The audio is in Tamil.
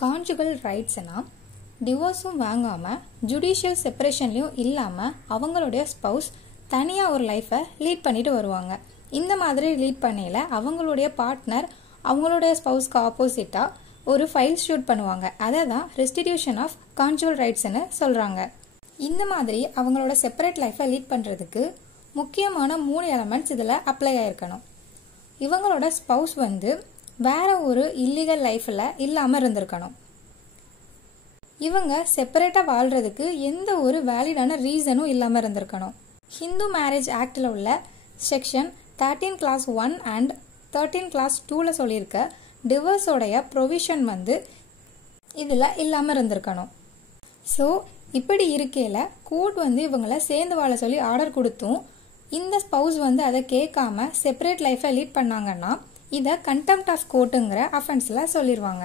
கான்ஜுகல் ரைட்ஸ்னா டிவோர்ஸும் வாங்காமல் ஜுடிஷியல் செப்பரேஷன்லையும் இல்லாமல் அவங்களுடைய ஸ்பவுஸ் தனியாக ஒரு லைஃப்பை லீட் பண்ணிட்டு வருவாங்க. இந்த மாதிரி லீட் பண்ணையில் அவங்களுடைய பார்ட்னர் அவங்களுடைய ஸ்பவுஸ்க்கு ஆப்போசிட்டாக ஒரு ஃபைல் ஷூட் பண்ணுவாங்க. அதை தான் ரெஸ்டிடியூஷன் ஆஃப் கான்ஜுகல் ரைட்ஸ்னு சொல்கிறாங்க. இந்த மாதிரி அவங்களோட செப்பரேட் லைஃப்பை லீட் பண்ணுறதுக்கு முக்கியமான 3 எலமெண்ட்ஸ் இதில் அப்ளை ஆகிருக்கணும். இவங்களோட ஸ்பவுஸ் வேற ஒரு இல்லீகல் லைஃப்பில் இல்லாமல் இருந்திருக்கணும். இவங்க செப்பரேட்டாக வாழ்கிறதுக்கு எந்த ஒரு வேலிடான ரீசனும் இல்லாமல் இருந்திருக்கணும். ஹிந்து மேரேஜ் ஆக்டில் உள்ள செக்ஷன் 13 Clause 1 அண்ட் 13 Clause 2ல் சொல்லியிருக்க டிவோர்ஸோடைய ப்ரொவிஷன் இதில் இல்லாமல் இருந்திருக்கணும். ஸோ இப்படி இருக்கையில் கோர்ட் இவங்களை சேர்ந்து வாழ சொல்லி ஆர்டர் கொடுத்தும் இந்த ஸ்பவுஸ் அதை கேட்காம செப்பரேட் லைஃப்பை லீட் பண்ணாங்கன்னா இதை கண்டெம்ப்ட் ஆஃப் கோர்ட்டுங்கிற அஃபென்ஸில் சொல்லிடுவாங்க.